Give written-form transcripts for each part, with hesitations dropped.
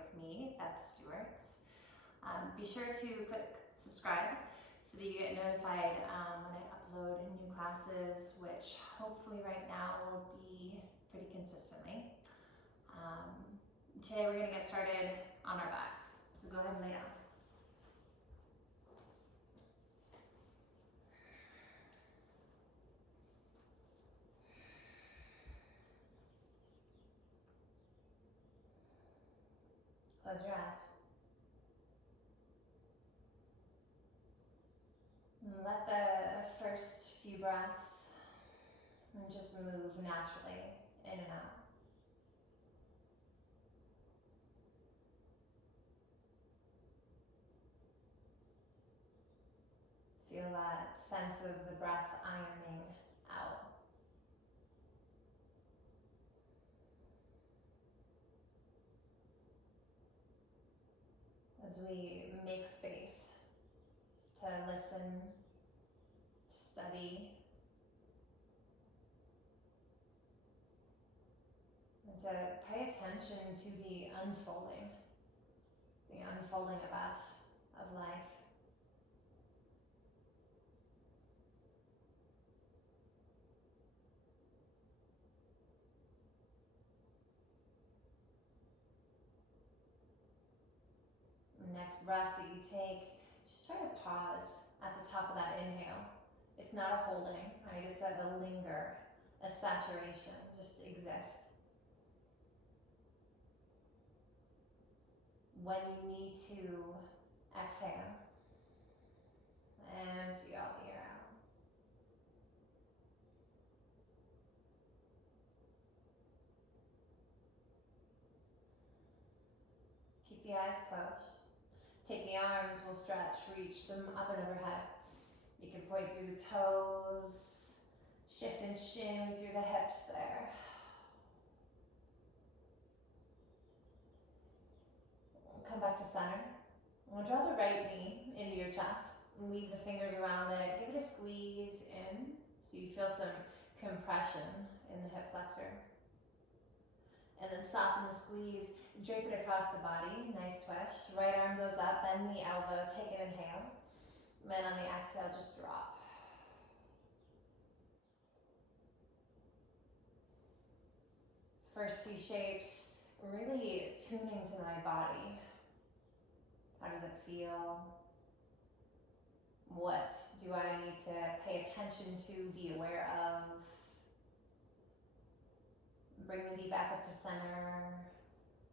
with me, Beth Stewart. Be sure to click subscribe so that you get notified when I upload new classes, which hopefully right now will be pretty consistently. Today we're going to get started on our backs, so go ahead and lay down. Close your eyes. And let the first few breaths just move naturally in and out. Feel that sense of the breath ironing out. As we make space to listen, to study, and to pay attention to the unfolding of us, of life. Next breath that you take, just try to pause at the top of that inhale. It's not a holding, right? It's a linger, a saturation, just exist. When you need to exhale, empty all the air out. Keep the eyes closed. Take the arms, we'll stretch, reach them up and overhead. You can point through the toes, shift and shimmy through the hips there. Come back to center. We'll draw the right knee into your chest and weave the fingers around it. Give it a squeeze in so you feel some compression in the hip flexor. And then soften the squeeze, drape it across the body, nice twist. Right arm goes up, bend the elbow, take an inhale. Then on the exhale, just drop. First few shapes, really tuning to my body. How does it feel? What do I need to pay attention to, be aware of? Bring the knee back up to center,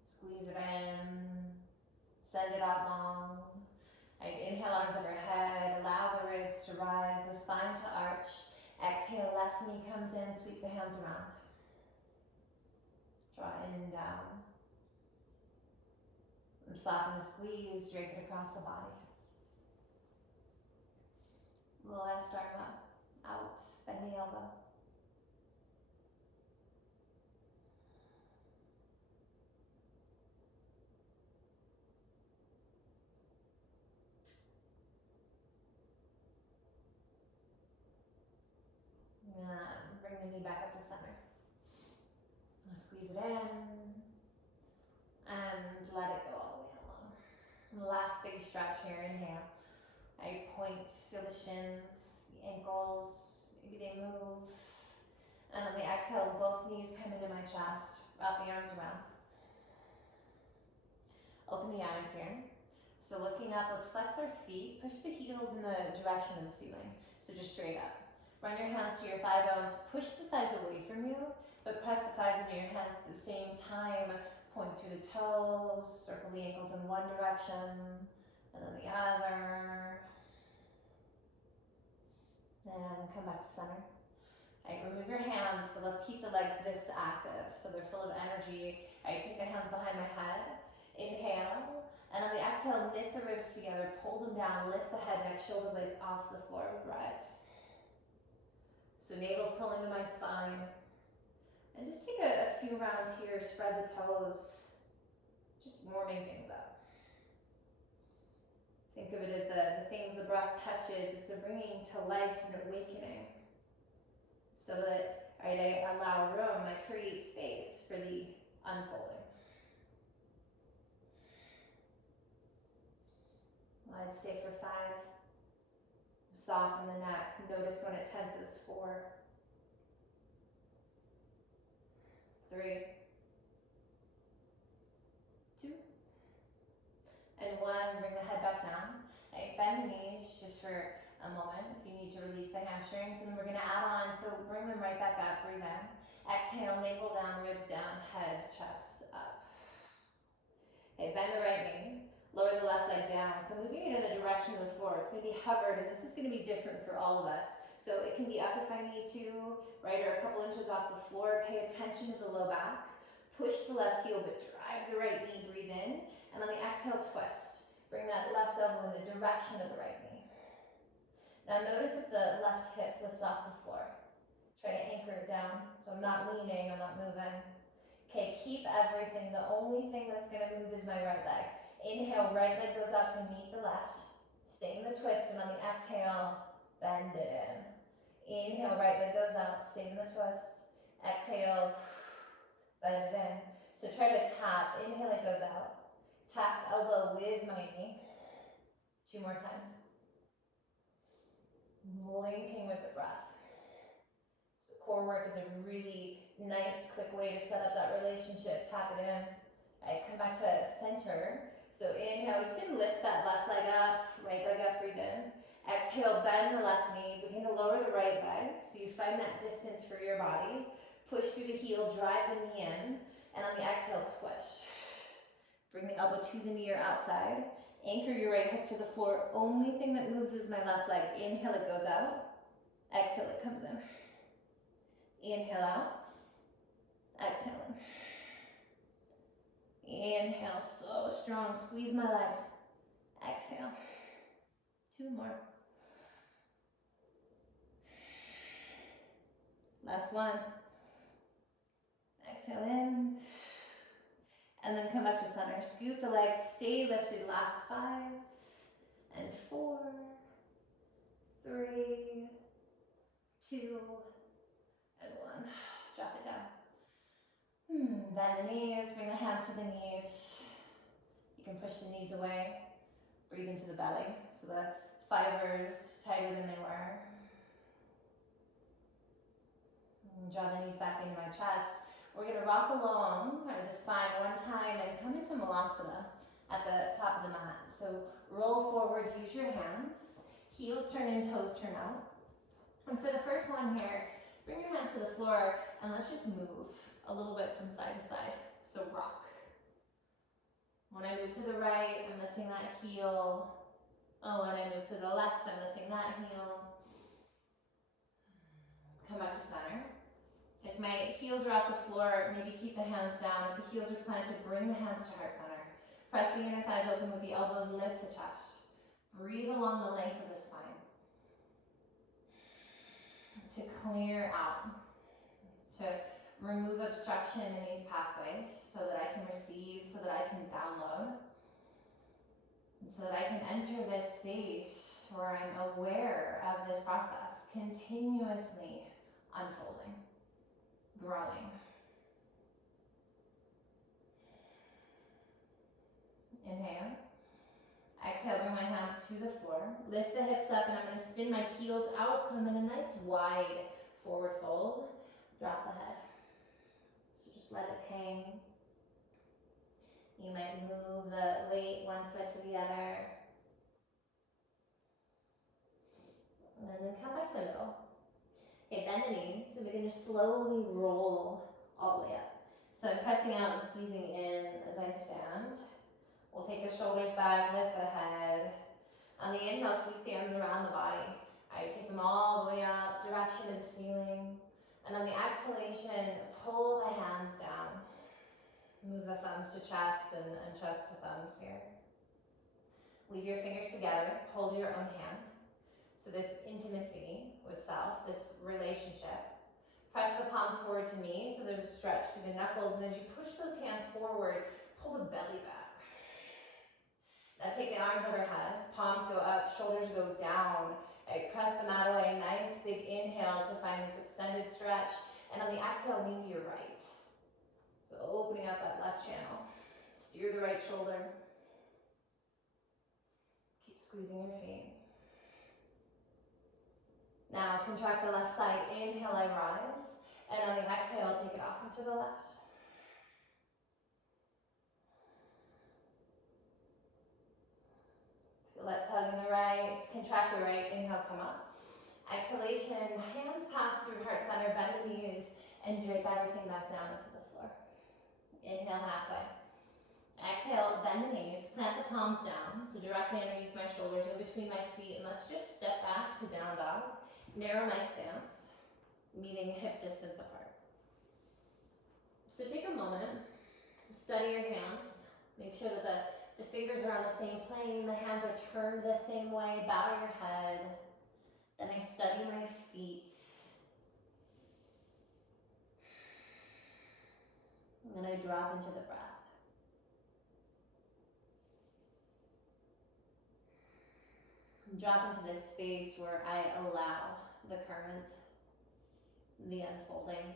squeeze it in, send it out long. Right, inhale, arms overhead, allow the ribs to rise, the spine to arch. Exhale, left knee comes in, sweep the hands around. Draw in and down. And soften the squeeze, drape it across the body. Left arm up, out, bend the elbow. Bring the knee back up to center. Squeeze it in and let it go all the way along. Last big stretch here, inhale. I point, feel the shins, the ankles, maybe they move. And on the exhale, both knees come into my chest, wrap the arms around. Open the eyes here. So looking up, let's flex our feet, push the heels in the direction of the ceiling. So just straight up. Run your hands to your thigh bones, push the thighs away from you, but press the thighs into your hands at the same time. Point through the toes, circle the ankles in one direction, and then the other. And come back to center. All right, remove your hands, but let's keep the legs this active so they're full of energy. All right, take the hands behind my head. Inhale, and on the exhale, knit the ribs together, pull them down, lift the head, neck, shoulder blades off the floor, rise. So navel's pulling to my spine. And just take a few rounds here, spread the toes, just warming things up. Think of it as the things the breath touches, it's a bringing to life and awakening. So that, right, I allow room, I create space for the unfolding. stay for 5. Soften the neck. Notice when it tenses. 4, 3, 2, and 1. Bring the head back down. Right, bend the knees just for a moment if you need to release the hamstrings, and we're going to add on, so bring them right back up. Breathe in. Exhale, navel down, ribs down, head, chest up. Okay, bend the right knee. Lower the left leg down. So moving it in the direction of the floor. It's going to be hovered, and this is going to be different for all of us. So it can be up if I need to, right, or a couple inches off the floor. Pay attention to the low back. Push the left heel, but drive the right knee. Breathe in. And on the exhale, twist. Bring that left elbow in the direction of the right knee. Now notice if the left hip lifts off the floor. Try to anchor it down. So I'm not leaning, I'm not moving. Okay, keep everything. The only thing that's going to move is my right leg. Inhale, right leg goes out to meet the left. Stay in the twist, and on the exhale, bend it in. Inhale, right leg goes out, stay in the twist. Exhale, bend it in. So try to tap. Inhale, it goes out. Tap elbow with my knee. 2 more times. Linking with the breath. So core work is a really nice, quick way to set up that relationship. Tap it in. Right, come back to center. So inhale, you can lift that left leg up, right leg up, breathe in. Exhale, bend the left knee, begin to lower the right leg. So you find that distance for your body. Push through the heel, drive the knee in, and on the exhale, twist. Bring the elbow to the knee or outside. Anchor your right hip to the floor. Only thing that moves is my left leg. Inhale, it goes out. Exhale, it comes in. Inhale out. Exhale in. Inhale, so strong, squeeze my legs. Exhale. 2 more. Last one. Exhale in. And then come back to center. Scoot the legs, stay lifted. Last 5 and 4, 3, 2, and 1. Drop it down. Bend the knees, bring the hands to the knees. You can push the knees away. Breathe into the belly, so the fibers tighter than they were. Draw the knees back into my chest. We're going to rock along the spine 1 time and come into Malasana at the top of the mat. So roll forward, use your hands. Heels turn in, toes turn out. And for the first one here, bring your hands to the floor and let's just move a little bit from side to side. So rock. When I move to the right, I'm lifting that heel. Oh, when I move to the left, I'm lifting that heel. Come back to center. If my heels are off the floor, maybe keep the hands down. If the heels are planted, bring the hands to heart center. Press the inner thighs open with the elbows, lift the chest. Breathe along the length of the spine. To clear out. To remove obstruction in these pathways so that I can receive, so that I can download, and so that I can enter this space where I'm aware of this process continuously unfolding, growing. Inhale. Exhale, bring my hands to the floor. Lift the hips up, and I'm going to spin my heels out so I'm in a nice wide forward fold. Drop the head. So just let it hang. You might move the weight 1 foot to the other. And then come back to middle. Okay, bend the knee. So we're going to slowly roll all the way up. So I'm pressing out and squeezing in as I stand. We'll take the shoulders back, lift the head. On the inhale, sweep the arms around the body. Alright, take them all the way up, direction of the ceiling. And on the exhalation, pull the hands down. Move the thumbs to chest and chest to thumbs here. Weave your fingers together, hold your own hand. So this intimacy with self, this relationship. Press the palms forward to me, so there's a stretch through the knuckles, and as you push those hands forward, pull the belly back. Now take the arms overhead, palms go up, shoulders go down. Right, press the mat away, nice big inhale to find this extended stretch. And on the exhale, lean to your right. So opening up that left channel. Steer the right shoulder. Keep Squeezing your feet. Now contract the left side. Inhale, I rise. And on the exhale, take it off into the left. Feel that tug in the right. Contract the right. Inhale, come up. Exhalation, hands pass through heart center, bend the knees, and drape everything back down into the floor. Inhale, halfway. Exhale, bend the knees, plant the palms down, so directly underneath my shoulders, in between my feet, and let's just step back to down dog. Narrow my stance, meeting hip distance apart. So take a moment, study your hands, make sure that the fingers are on the same plane, the hands are turned the same way, bow your head. Then I study my feet. And then I drop into the breath. Drop into this space where I allow the current, the unfolding.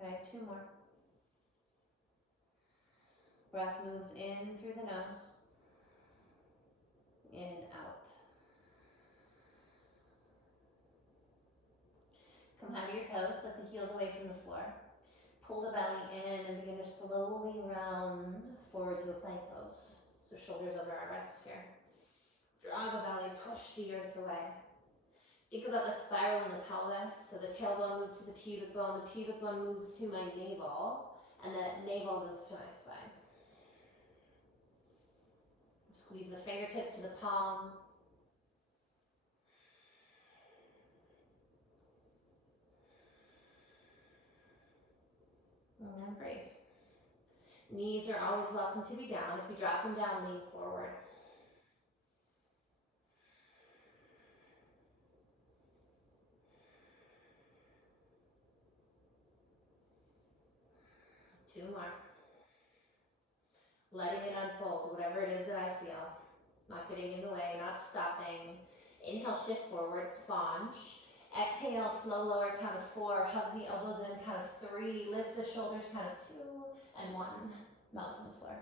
Okay, 2 more. Breath moves in through the nose, in and out. Come onto your toes, lift the heels away from the floor. Pull the belly in and begin to slowly round forward to a plank pose. So shoulders over our wrists here. Draw the belly, push the earth away. Think about the spiral in the pelvis. So the tailbone moves to the pubic bone moves to my navel, and the navel moves to my spine. Squeeze the fingertips to the palm. And then breathe. Knees are always welcome to be down. If you drop them down, lean forward. Two more. Letting it unfold, whatever it is that I feel. Not getting in the way, not stopping. Inhale, shift forward, plunge. Exhale, slow lower, count of 4. Hug the elbows in, count of 3. Lift the shoulders, count of 2. And 1. Melt to the floor.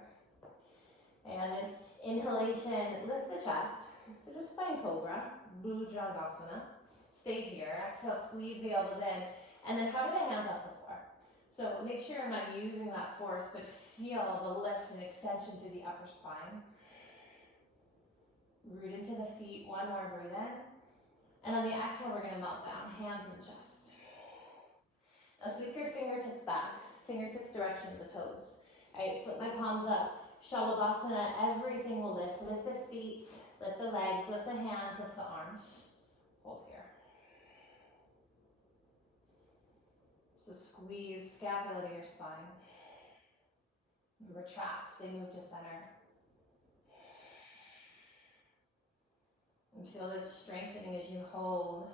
And then inhalation, lift the chest. So just find Cobra, Bhujangasana. Stay here. Exhale, squeeze the elbows in. And then hug the hands off the floor. So make sure I'm not using that force, but feel the lift and extension through the upper spine. Root into the feet. 1 more, breathe in. And on the exhale, we're going to melt down, hands in the chest. Now sweep your fingertips back, fingertips direction of the toes. All right, flip my palms up. Shalabhasana, everything will lift. Lift the feet, lift the legs, lift the hands, lift the arms. Hold here. So squeeze scapula to your spine. Retract, they move to center. And feel this strengthening as you hold,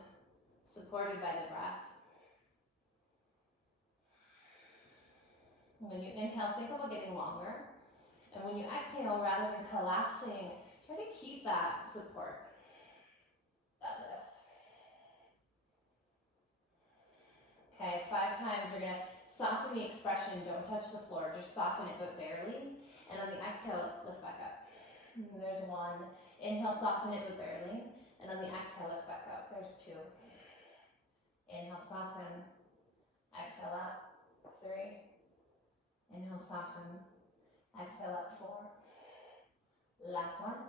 supported by the breath. When you inhale, think about getting longer. And when you exhale, rather than collapsing, try to keep that support, that lift. Okay, 5 times, you're gonna soften the expression, don't touch the floor, just soften it but barely. And on the exhale, lift back up. And there's 1. Inhale, soften it but barely. And on the exhale, lift back up. There's 2. Inhale, soften. Exhale up. 3. Inhale, soften. Exhale up. 4. Last one.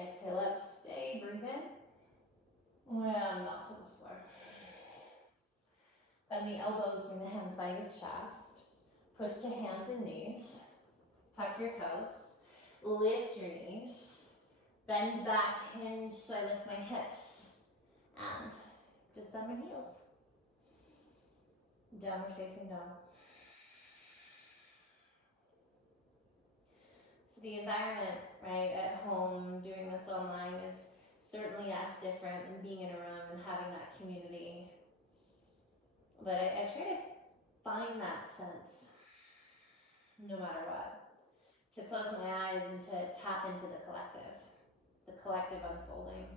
Exhale up. Stay. Breathe in. And melt to the floor. Bend the elbows. Bring the hands by your chest. Push to hands and knees. Tuck your toes. Lift your knees, bend back, hinge, so I lift my hips, and descend my heels. Downward facing dog. So the environment, right, at home, doing this online is certainly as different than being in a room and having that community. But I try to find that sense, no matter what. To close my eyes and to tap into the collective unfolding.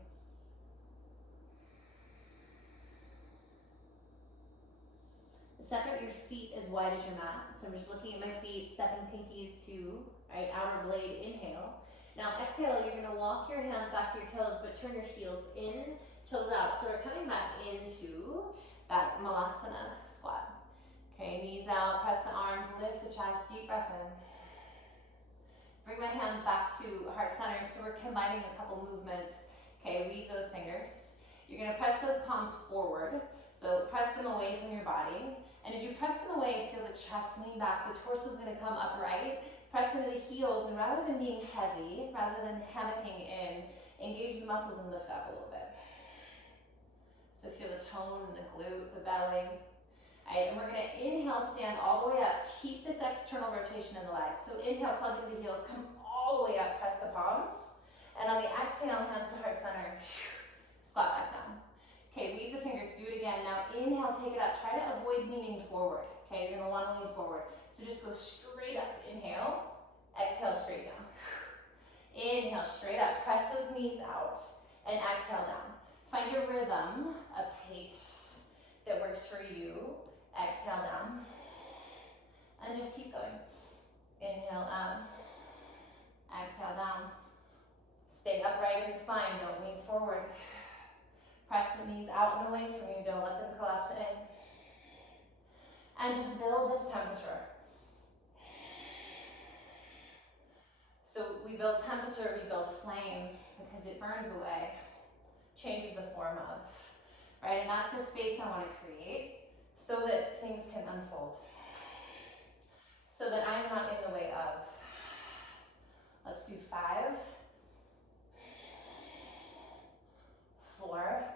Separate your feet as wide as your mat. So I'm just looking at my feet, stepping pinkies to, right, outer blade, inhale. Now exhale, you're gonna walk your hands back to your toes, but turn your heels in, toes out. So we're coming back into that Malasana squat. Okay, knees out, press the arms, lift the chest, deep breath in. Bring my hands back to heart center, so we're combining a couple movements. Okay, weave those fingers. You're gonna press those palms forward, so press them away from your body. And as you press them away, feel the chest lean back, the torso's gonna come upright. Press into the heels, and rather than being heavy, rather than hammocking in, engage the muscles and lift up a little bit. So feel the tone in the glute, the belly. All right, and we're gonna inhale, stand all the way up. Keep this external rotation in the legs. So inhale, plug into the heels, come all the way up, press the palms. And on the exhale, hands to heart center, squat back down. Okay, weave the fingers, do it again. Now inhale, take it up. Try to avoid leaning forward. Okay, you're gonna wanna lean forward. So just go straight up, inhale, exhale, straight down. Inhale, straight up, press those knees out, and exhale down. Find a rhythm, a pace that works for you. Exhale down, and just keep going. Inhale up, exhale down. Stay upright in the spine, don't lean forward. Press the knees out and away from you, don't let them collapse in. And just build this temperature. So we build temperature, we build flame, because it burns away, changes the form of, right? And that's the space I want to create, so that things can unfold. So that I am not in the way of. Let's do 5, 4,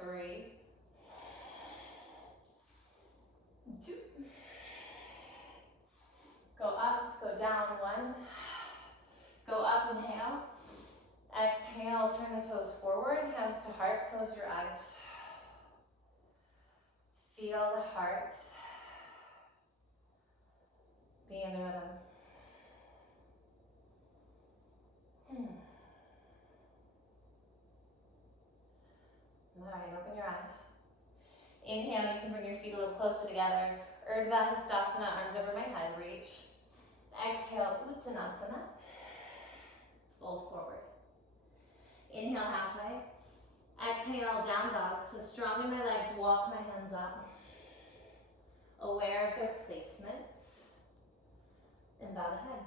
3, 2. Go up, go down, 1. Go up, inhale. Exhale, turn the toes forward, hands to heart, close your eyes. Feel the heart. Be in the rhythm. All right, open your eyes. Inhale, you can bring your feet a little closer together. Urdhva Hastasana, arms over my head, reach. Exhale, Uttanasana. Fold forward. Inhale, halfway. Exhale, down dog. So strong in my legs, walk my hands up. Aware of their placement. And bow the head.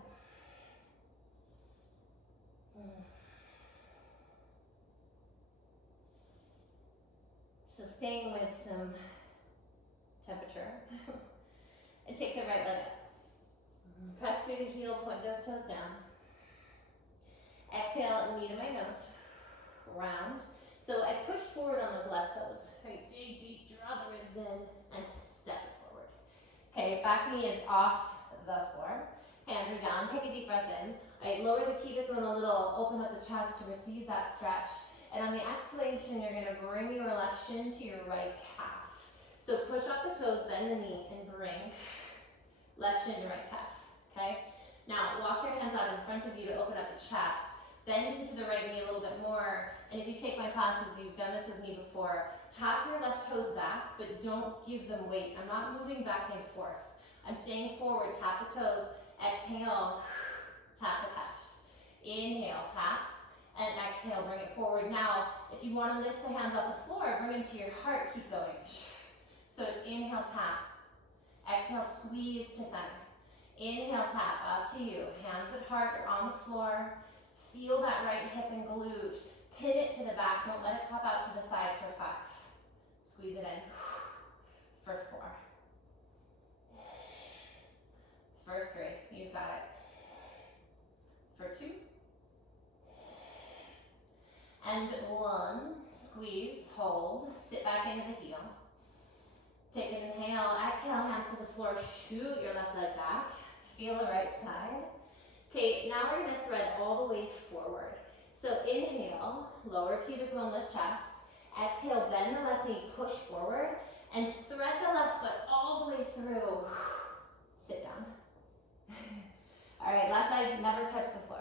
So staying with some temperature. And take the right leg up. Press through the heel, point those toes down. Exhale, knee to my nose. Round. So I push forward on those left toes. Right, dig deep, draw the ribs in, and step it forward. Okay, back knee is off the floor. Hands are down, take a deep breath in. Right, lower the pubic bone a little, open up the chest to receive that stretch. And on the exhalation, you're gonna bring your left shin to your right calf. So push off the toes, bend the knee, and bring left shin to right calf, okay? Now, walk your hands out in front of you to open up the chest. Bend into the right knee a little bit more. And if you take my classes, you've done this with me before. Tap your left toes back, but don't give them weight. I'm not moving back and forth. I'm staying forward, tap the toes. Exhale, tap the calves. Inhale, tap. And exhale, bring it forward. Now, if you want to lift the hands off the floor, bring them to your heart, keep going. So it's inhale, tap. Exhale, squeeze to center. Inhale, tap, up to you. Hands at heart or on the floor. Feel that right hip and glute. Pin it to the back, don't let it pop out to the side for 5. Squeeze it in. For 4. For 3, you've got it. For 2. And 1, squeeze, hold, sit back into the heel. Take an inhale, exhale, hands to the floor, shoot your left leg back. Feel the right side. Okay, now we're gonna thread all the way forward. So inhale, lower pubic bone, lift chest. Exhale, bend the left knee, push forward, and thread the left foot all the way through. Sit down. All right, left leg never touch the floor.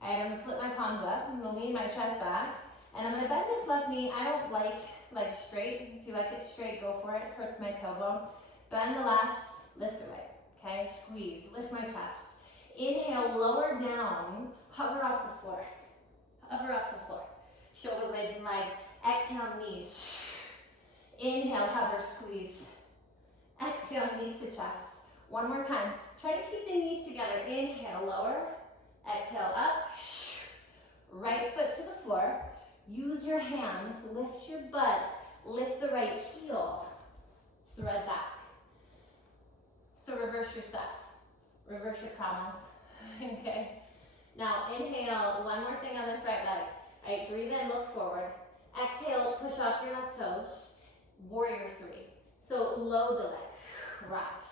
All right, I'm gonna flip my palms up. I'm gonna lean my chest back, and I'm gonna bend this left knee. I don't like leg straight. If you like it straight, go for it. Hurts my tailbone. Bend the left, lift the right. Okay, squeeze, lift my chest. Inhale, lower down, hover off the floor. Hover off the floor. Shoulder blades and legs. Exhale, knees. Inhale, hover, squeeze. Exhale, knees to chest. One more time. Try to keep the knees together. Inhale, lower. Exhale, up. Right foot to the floor. Use your hands, lift your butt, lift the right heel. Thread back. So reverse your steps. Reverse your commas. Okay. Now inhale, one more thing on this right leg. Right, breathe in, look forward. Exhale, push off your left toes. Warrior three. So load the leg. Right.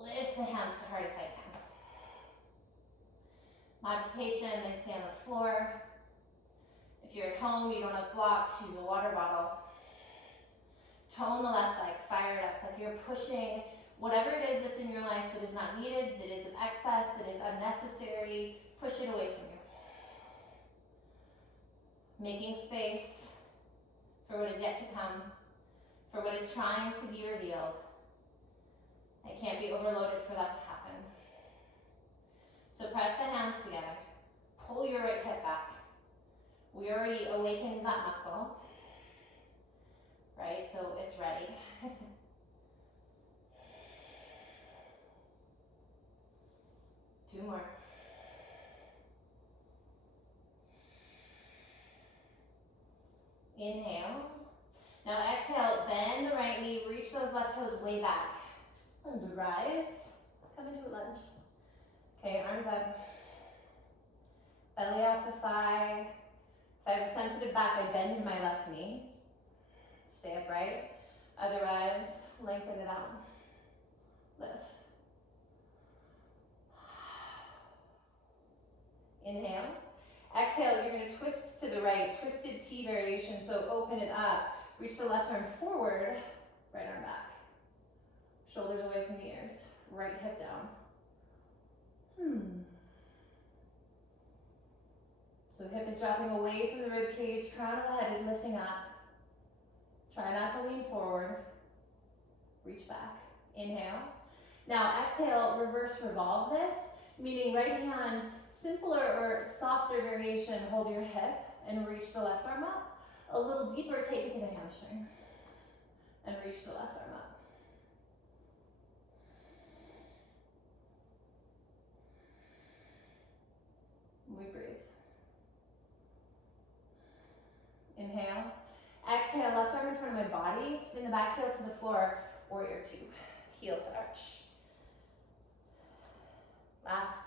Lift the hands to heart if I can. Modification, then stay on the floor. If you're at home, you don't have blocks, use a water bottle. Tone the left leg, fire it up, like you're pushing whatever it is that's in your life that is not needed, that is an excess, that is unnecessary, push it away from you. Making space for what is yet to come, for what is trying to be revealed. I can't be overloaded for that to happen. So press the hands together. Pull your right hip back. We already awakened that muscle, right? So it's ready. Two more. Inhale. Now exhale, bend the right knee, reach those left toes way back. And rise. Come into a lunge. Okay, arms up. Belly off the thigh. If I have a sensitive back, I bend my left knee. Stay upright. Otherwise, lengthen it out. Lift. Inhale. Exhale, you're going to twist to the right, twisted T variation, so open it up. Reach the left arm forward, right arm back. Shoulders away from the ears, right hip down. So hip is dropping away from the rib cage, crown of the head is lifting up. Try not to lean forward. Reach back. Inhale. Now exhale, reverse revolve this, meaning right hand, simpler or softer variation, hold your hip and reach the left arm up. A little deeper, take it to the hamstring and reach the left arm up. We breathe. Inhale. Exhale, left arm in front of my body. Spin the back heel to the floor. Warrior two. Heel to arch. Last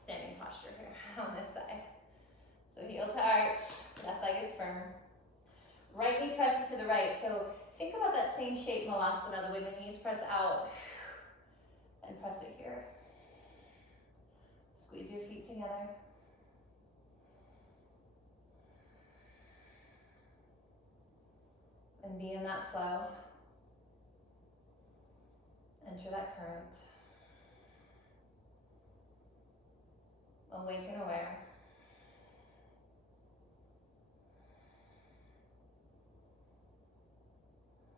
standing posture here on this side. So heel to arch. Left leg is firm. Right knee presses to the right. So think about that same shape Malasana, the way the knees press out. And press it here. Squeeze your feet together. And be in that flow. Enter that current. Awake and aware.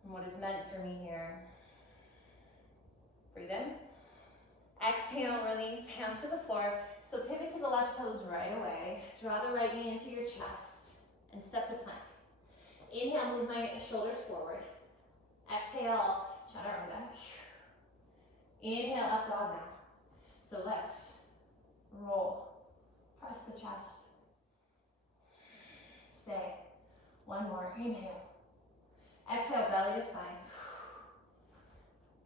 And what is meant for me here. Breathe in. Exhale, release, hands to the floor. So pivot to the left toes right away. Draw the right knee into your chest and step to plank. Inhale, move my shoulders forward. Exhale, chaturanga. Inhale, up dog now. So lift, roll, press the chest. Stay. One more, inhale. Exhale, belly to spine.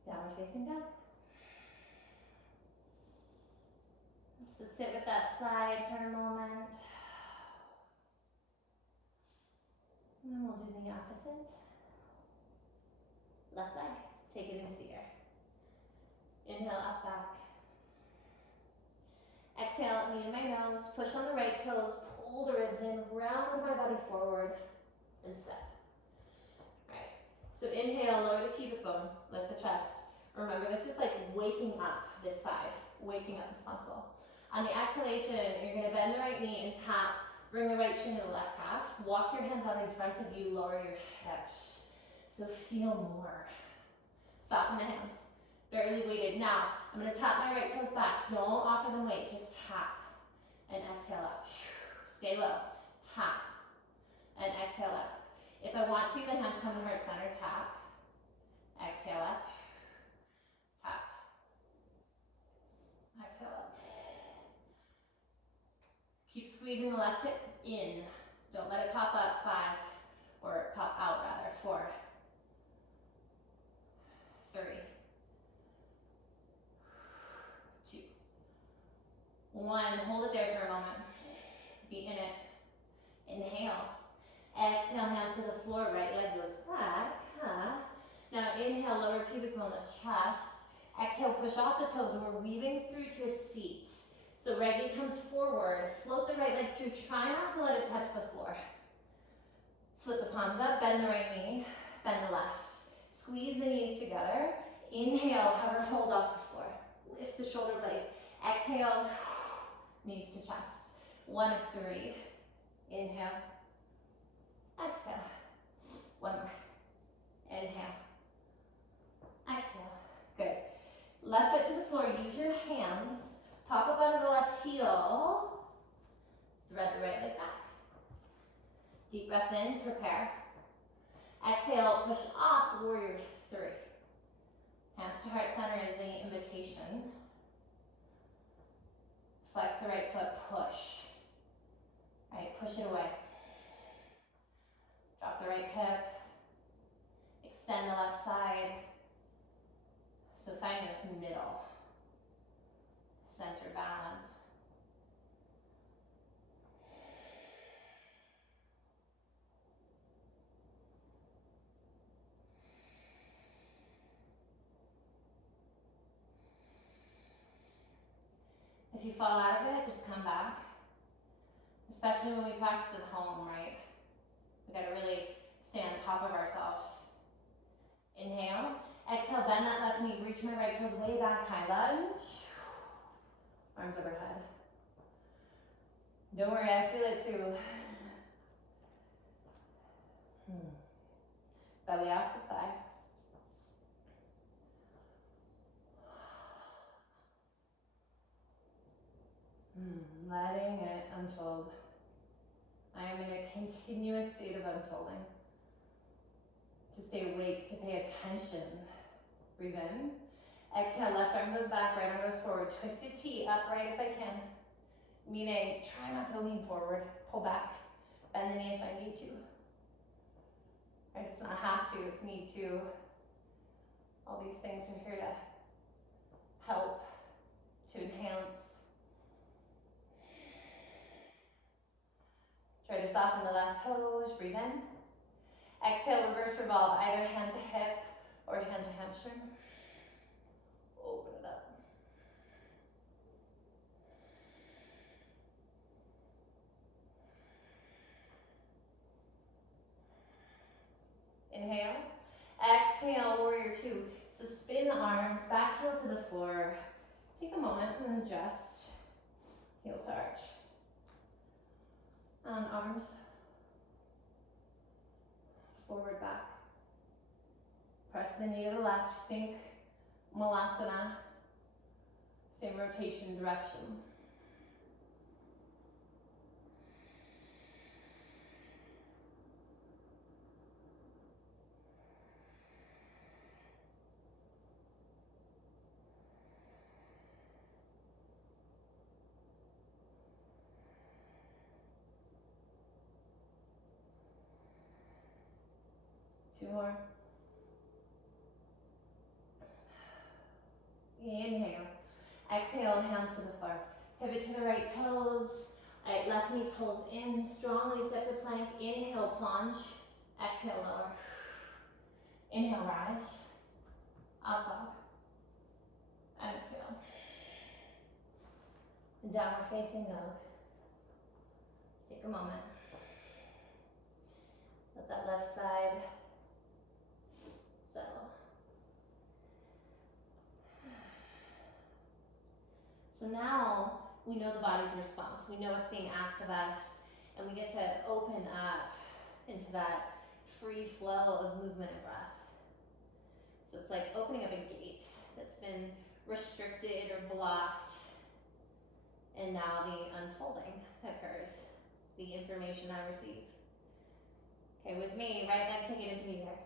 Downward facing dog. So sit with that side for a moment. And then we'll do the opposite. Left leg, take it into the air. Inhale, up, back. Exhale, knee to my nose, push on the right toes, pull the ribs in, round my body forward, and step. All right, so inhale, lower the pubic bone, lift the chest. Remember, this is like waking up this side, waking up this muscle. On the exhalation, you're gonna bend the right knee and tap Bring the right shin to the left calf. Walk your hands out in front of you, lower your hips. So feel more. Soften the hands. Barely weighted. Now, I'm going to tap my right toes back. Don't offer them weight, just tap. And exhale up. Stay low. Tap. And exhale up. If I want to, the hands come to heart center. Tap. Exhale up. Tap. Exhale up. Keep squeezing the left hip in. Don't let it pop up. 5, or pop out rather. 4, 3, 2, 1. Hold it there for a moment. Be in it. Inhale. Exhale, hands to the floor. Right leg goes back. Now inhale, lower pubic bone, lift chest. Exhale, push off the toes. We're weaving through to a seat. So right knee comes forward. Float the right leg through. Try not to let it touch the floor. Flip the palms up. Bend the right knee. Bend the left. Squeeze the knees together. Inhale, hover, hold off the floor. Lift the shoulder blades. Exhale, knees to chest. 1 of 3. Inhale. Exhale. 1 more. Inhale. Exhale. Good. Left foot to the floor. Use your hands. Pop up onto the left heel. Thread the right leg back. Deep breath in. Prepare. Exhale. Push off. Warrior 3. Hands to heart center is the invitation. Flex the right foot. Push. Right. Push it away. Drop the right hip. Extend the left side. So finding this middle. Center balance. If you fall out of it, just come back. Especially when we practice at home, right? We gotta really stay on top of ourselves. Inhale. Exhale, bend that left knee. Reach my right toes way back, high lunge. Arms overhead. Don't worry, I feel it too. Belly off the thigh. Letting it unfold. I am in a continuous state of unfolding. To stay awake, to pay attention. Breathe in. Exhale, left arm goes back, right arm goes forward. Twisted T, upright if I can. Meaning, try not to lean forward. Pull back. Bend the knee if I need to. Right? It's not have to, it's need to. All these things are here to help, to enhance. Try to soften the left toes, breathe in. Exhale, reverse revolve, either hand to hip or hand to hamstring. Open it up. Inhale. Exhale, warrior 2. So spin the arms, back heel to the floor. Take a moment and adjust. Heel to arch. And arms. Forward, back. Press the knee to the left. Think Malasana. Same rotation direction. Two more. Inhale. Exhale, hands to the floor. Pivot to the right toes. Right, left knee pulls in. Strongly step to plank. Inhale, plunge. Exhale, lower. Inhale, rise. Up dog. Exhale. Downward facing dog. Take a moment. Let that left side settle. So now we know the body's response. We know what's being asked of us. and we get to open up into that free flow of movement and breath. So it's like opening up a gate that's been restricted or blocked, and now the unfolding occurs, the information I receive. Okay, with me, right leg take it into the air.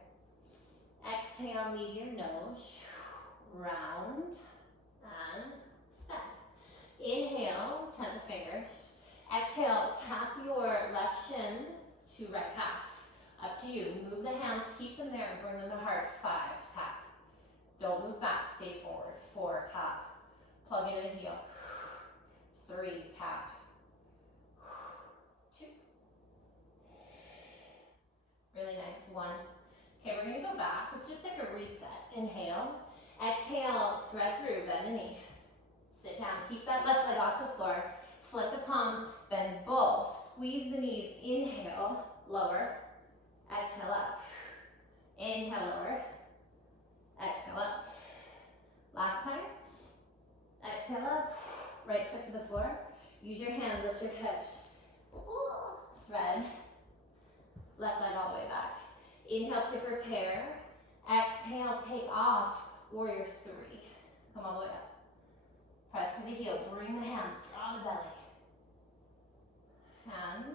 Exhale, knee to your nose, round, and step. Inhale, 10 fingers. Exhale, tap your left shin to right calf. Up to you. Move the hands, keep them there, and bring them to heart. 5, tap. Don't move back, stay forward. 4, tap. Plug into the heel. 3, tap. 2. Really nice. 1. Okay, we're gonna go back. It's just like a reset. Inhale. Exhale, thread through, bend the knee. Sit down, keep that left leg off the floor. Flip the palms, bend both. Squeeze the knees. Inhale, lower. Exhale up. Inhale, lower. Exhale up. Last time. Exhale up. Right foot to the floor. Use your hands, lift your hips. Thread. Left leg all the way back. Inhale to prepare. Exhale, take off. Warrior 3. Come all the way up. Press to the heel. Bring the hands. Draw the belly. Hand.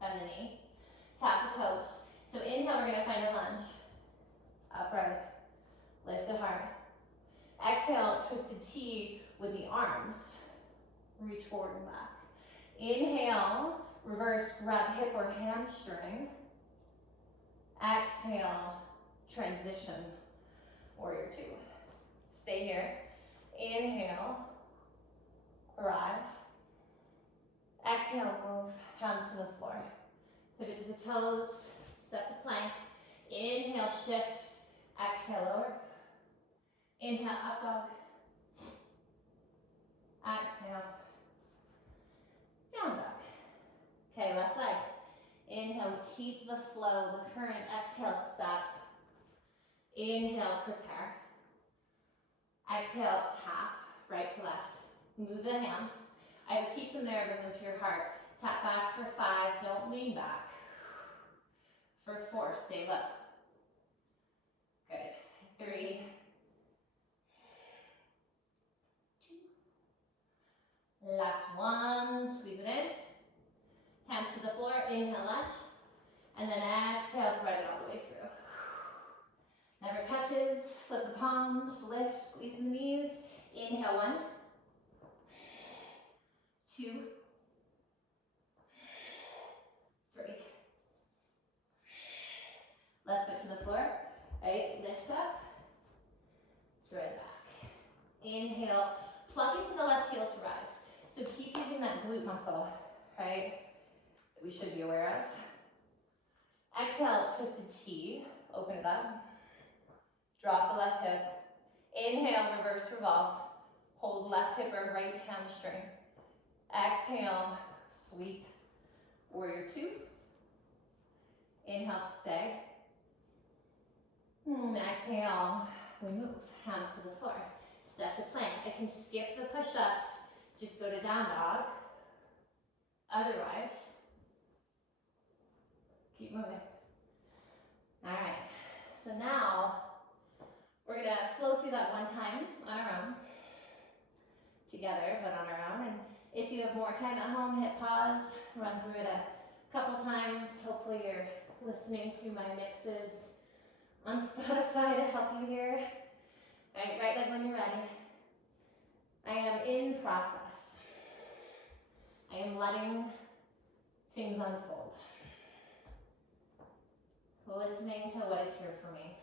Bend the knee. Tap the toes. So inhale, we're going to find a lunge. Upright. Lift the heart. Exhale, twisted T with the arms. Reach forward and back. Inhale, reverse, grab hip or hamstring. Exhale, transition, warrior 2. Stay here. Inhale, arrive. Exhale, move, hands to the floor. Pivot to the toes, step to plank. Inhale, shift. Exhale, lower. Inhale, up dog. Exhale, down dog. Okay, left leg. Inhale, keep the flow, the current. Exhale, step. Inhale, prepare. Exhale, tap, right to left. Move the hands. Either keep them there or bring them to your heart. Tap back for 5, don't lean back. For 4, stay low. Good. 3, 2. Last 1, squeeze it in. Hands to the floor, inhale, lunge. And then exhale, thread it all the way through. Never touches, flip the palms, lift, squeeze the knees. Inhale, 1, 2, 3. Left foot to the floor, right, lift up, thread back. Inhale, plug into the left heel to rise. So keep using that glute muscle, right, that we should be aware of. Exhale, twisted T, open it up. Drop the left hip. Inhale, reverse revolve. Hold left hip or right hamstring. Exhale, sweep. Warrior 2. Inhale, stay. Exhale, we move. Hands to the floor. Step to plank. I can skip the push-ups. Just go to down dog. Otherwise, keep moving. All right. So now, we're going to flow through that one time on our own. Together, but on our own. And if you have more time at home, hit pause. Run through it a couple times. Hopefully you're listening to my mixes on Spotify to help you here. Right leg when you're ready. I am in process. I am letting things unfold. Listening to what is here for me.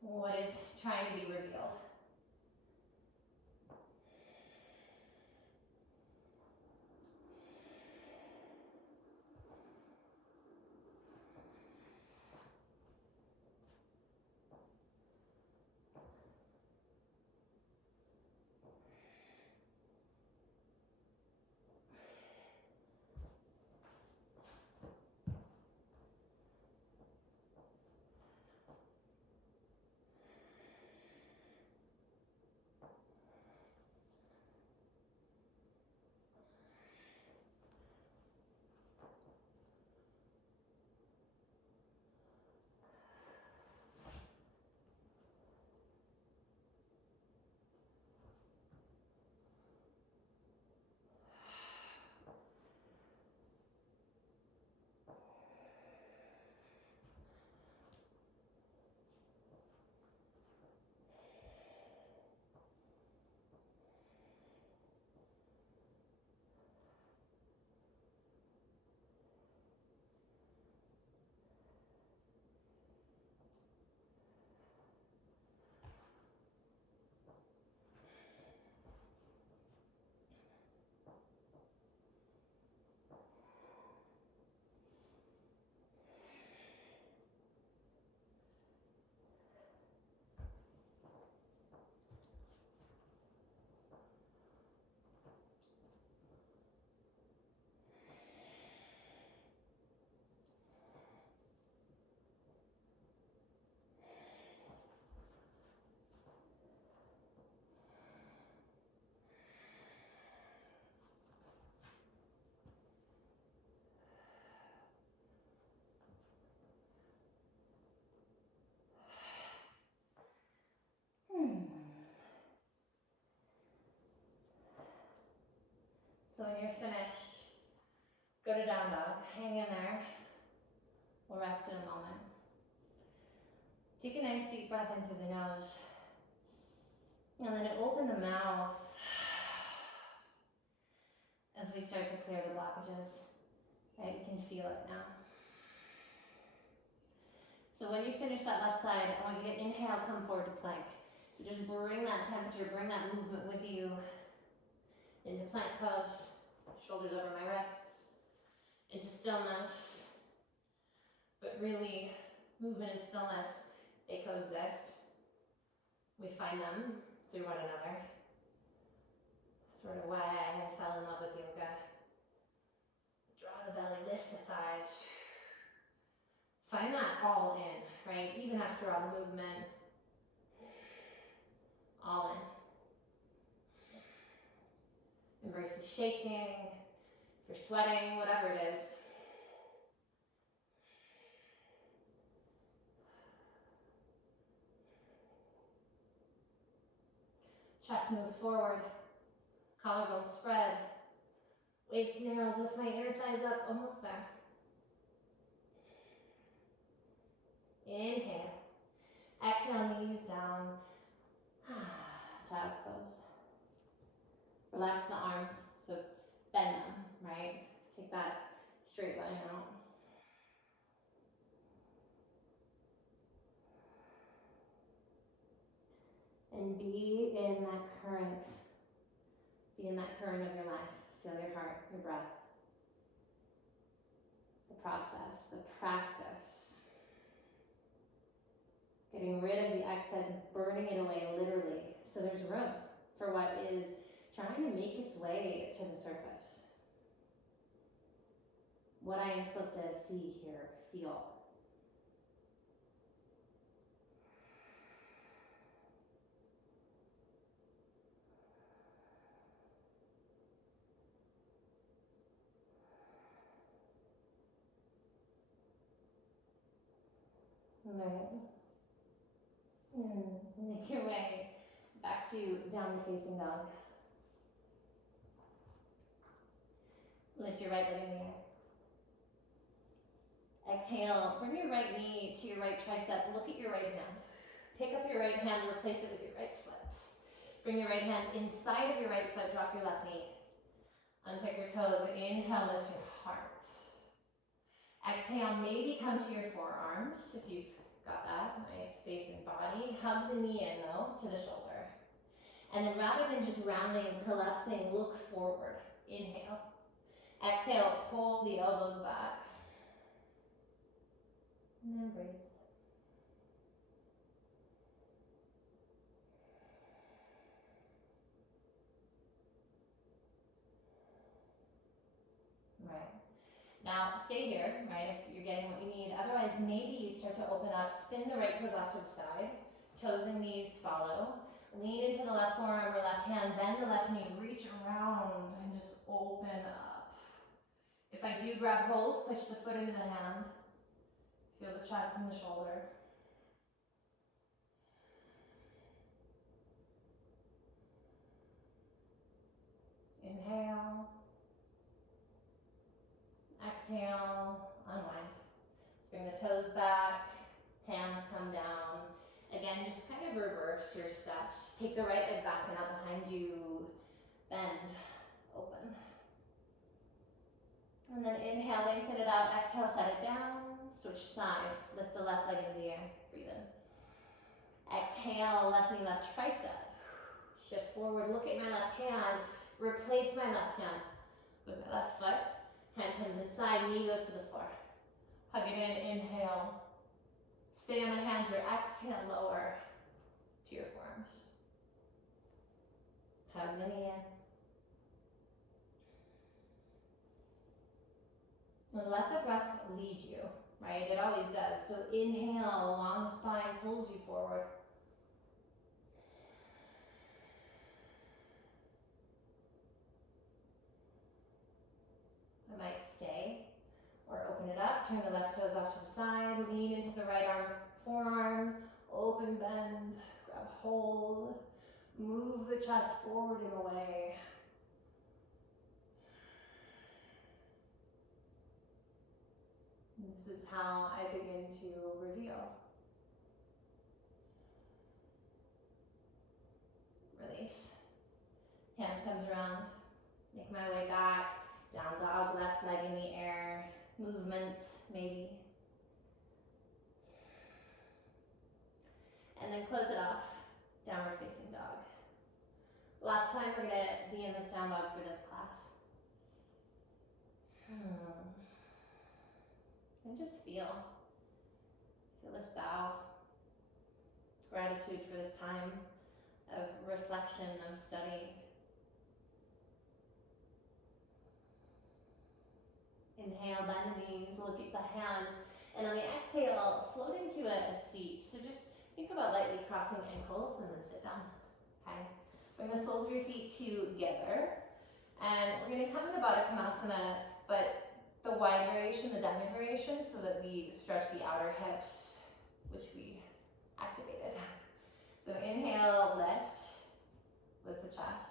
What is trying to be revealed. So when you're finished, go to down dog, hang in there. We'll rest in a moment. Take a nice deep breath in through the nose. And then open the mouth as we start to clear the blockages. Right, we can feel it now. So when you finish that left side, I want you to inhale, come forward to plank. So just bring that temperature, bring that movement with you into plank pose. Shoulders over my wrists, into stillness. But really, movement and stillness, they coexist. We find them through one another. Sort of why I fell in love with yoga. Draw the belly, lift the thighs. Find that all in, right? Even after all the movement. All in. Embrace the shaking. If you're sweating, whatever it is. Chest moves forward. Collarbone spread. Waist narrows, lift my inner thighs up, almost there. Inhale. Exhale, knees down. Child's pose. Relax the arms, so bend them, right? Take that straight line out. And be in that current. Be in that current of your life. Feel your heart, your breath. The process, the practice. Getting rid of the excess, burning it away literally. So there's room for what is trying to make its way to the surface. What I am supposed to see, hear, feel. Right. Make your way back to downward facing dog. Lift your right leg in the air. Exhale, bring your right knee to your right tricep. Look at your right hand. Pick up your right hand, replace it with your right foot. Bring your right hand inside of your right foot, drop your left knee. Untuck your toes, inhale, lift your heart. Exhale, maybe come to your forearms if you've got that, right? Space in body. Hug the knee in though, to the shoulder. And then rather than just rounding, collapsing, look forward. Inhale. Exhale, pull the elbows back. And then breathe. Right. Now, stay here, right, if you're getting what you need. Otherwise, maybe you start to open up, spin the right toes off to the side. Toes and knees follow. Lean into the left forearm or left hand, bend the left knee, reach around and just open up. If I do grab hold, push the foot into the hand. Feel the chest and the shoulder. Inhale. Exhale, unwind. Let's bring the toes back, hands come down. Again, just kind of reverse your steps. Take the right leg back and out behind you. Bend, open. And then inhale, lengthen it out. Exhale, set it down. Switch sides. Lift the left leg into the air. Breathe in. Exhale, left knee, left tricep. Shift forward, look at my left hand. Replace my left hand with my left foot. Hand comes inside, knee goes to the floor. Hug it in, inhale. Stay on the hands or exhale, lower to your forearms. Hug the knee in. And let the breath lead you, right? It always does. So inhale, long spine pulls you forward. I might stay or open it up, turn the left toes off to the side, lean into the right arm, forearm, open bend, grab hold, move the chest forward and away. This is how I begin to reveal. Release. Hand comes around. Make my way back. Down dog, left leg in the air. Movement, maybe. And then close it off. Downward facing dog. Last time we're going to be in this down dog for this class. And just feel this bow. Gratitude for this time of reflection, of study. Inhale, bend the knees, look at the hands, and on the exhale, float into a seat. So just think about lightly crossing ankles and then sit down. Okay. Bring the soles of your feet together, and we're going to come into Baddha Konasana, but the wide variation, the diamond variation, so that we stretch the outer hips, which we activated. So inhale, lift with the chest.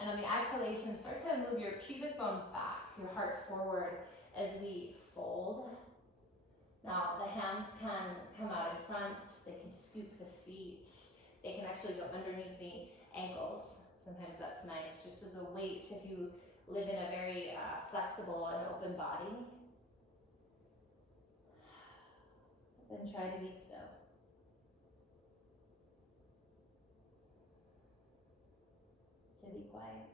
And on the exhalation, start to move your pubic bone back, your heart forward as we fold. Now the hands can come out in front, they can scoop the feet, they can actually go underneath the ankles. Sometimes that's nice, just as a weight if you live in a very flexible and open body. Then try to be still. To be quiet.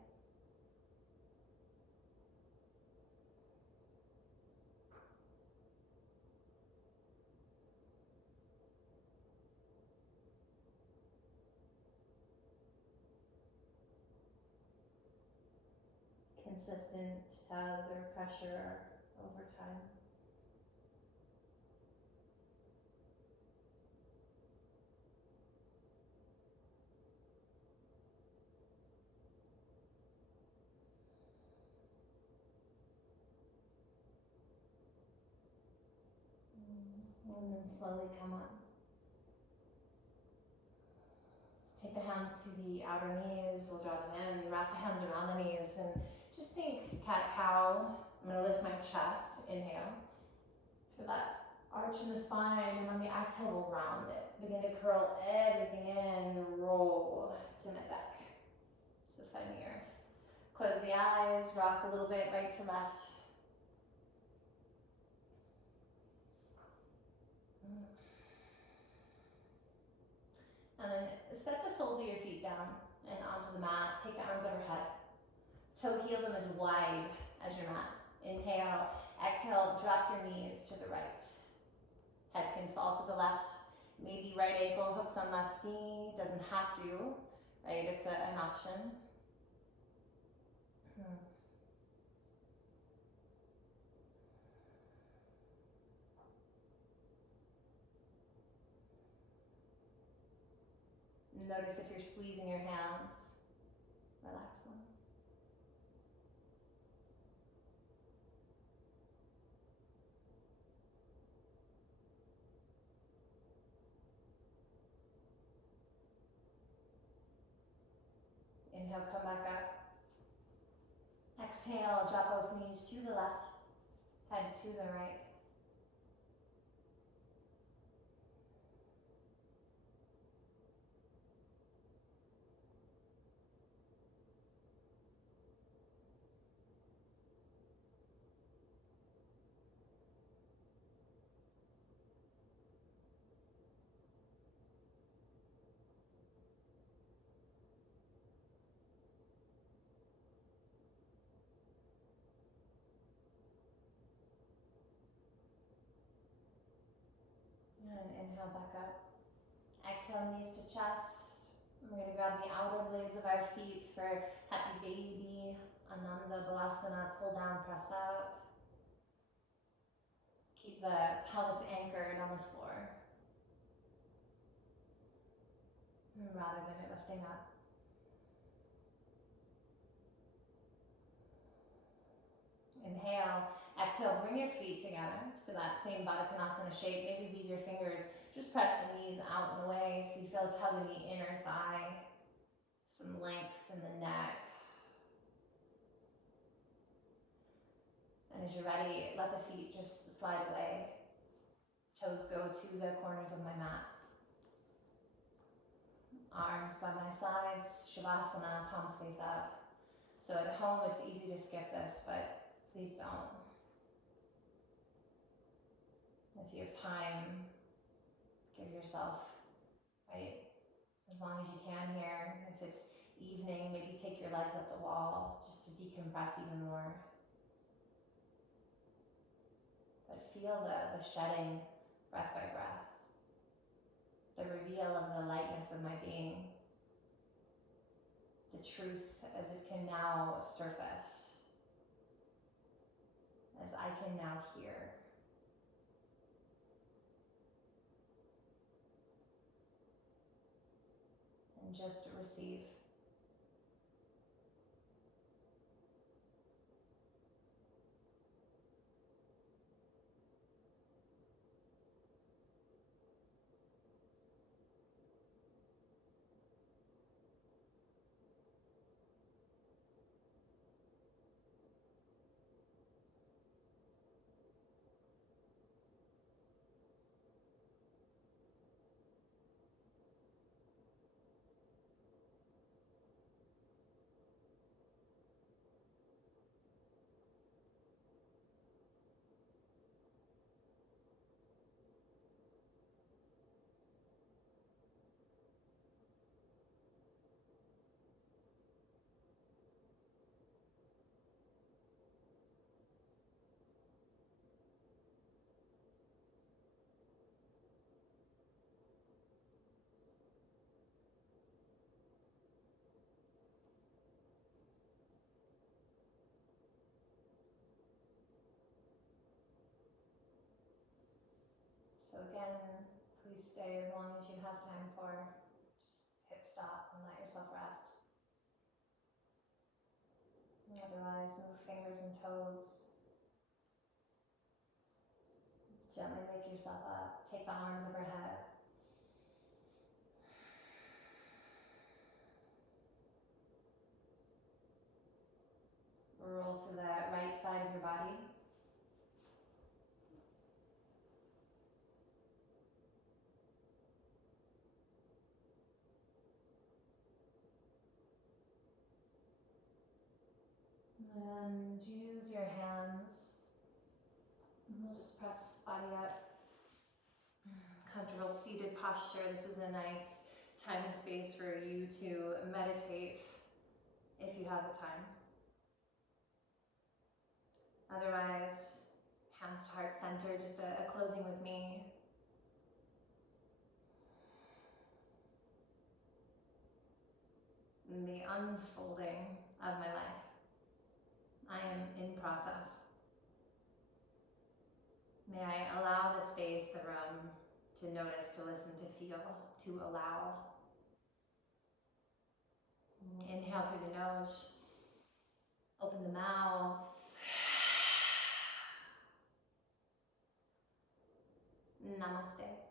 Consistent tug or pressure over time. And then slowly come up. Take the hands to the outer knees, we'll draw them in, wrap the hands around the knees, and just think cat-cow. I'm going to lift my chest, inhale. Feel that arch in the spine, and on the exhale, we'll round it. Begin to curl everything in, roll to mid-back. So find the earth. Close the eyes, rock a little bit right to left. And then set the soles of your feet down and onto the mat. Take the arms overhead. Toe heel them as wide as your mat. Inhale, exhale, drop your knees to the right. Head can fall to the left. Maybe right ankle hooks on left knee. Doesn't have to, right? It's an option. Notice if you're squeezing your hands. Relax them. Inhale, come back up. Exhale, drop both knees to the left, head to the right. And inhale back up. Exhale, knees to chest. We're going to grab the outer blades of our feet for happy baby, Ananda Balasana, pull down, press up. Keep the pelvis anchored on the floor, rather than it lifting up. Inhale, exhale, bring your feet together. So that same Baddha Konasana shape, maybe leave your fingers, just press the knees out and away so you feel a tug in the inner thigh, some length in the neck. And As you're ready, let the feet just slide away. Toes go to the corners of my mat. Arms by my sides, Shavasana, palms face up. So at home, it's easy to skip this, but please don't. If you have time, give yourself, right, as long as you can here. If it's evening, maybe take your legs up the wall just to decompress even more. But feel the shedding breath by breath. The reveal of the lightness of my being. The truth as it can now surface. As I can now hear. And just receive. So again, please stay as long as you have time for. Just hit stop and let yourself rest. Otherwise, move fingers and toes. Gently wake yourself up. Take the arms overhead. Roll to the right side of your body. And use your hands. We'll just press body up. Comfortable seated posture. This is a nice time and space for you to meditate if you have the time. Otherwise, hands to heart center, just a closing with me. The unfolding of my life. I am in process. May I allow the space, the room, to notice, to listen, to feel, to allow. Inhale through the nose. Open the mouth. Namaste.